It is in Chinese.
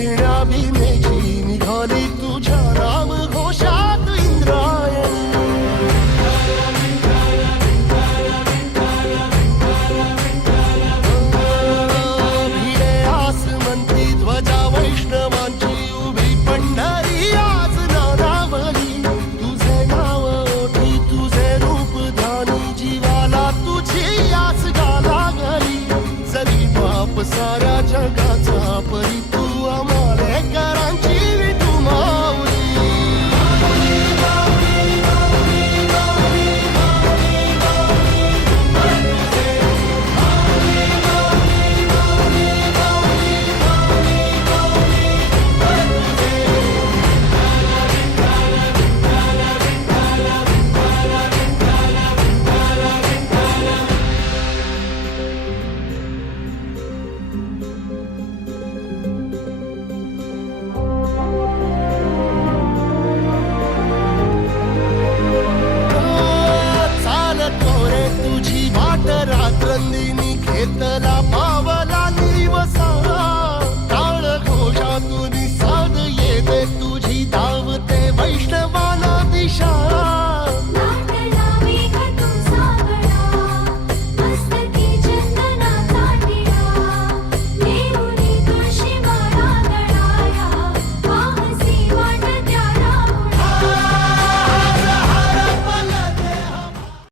hear 变得。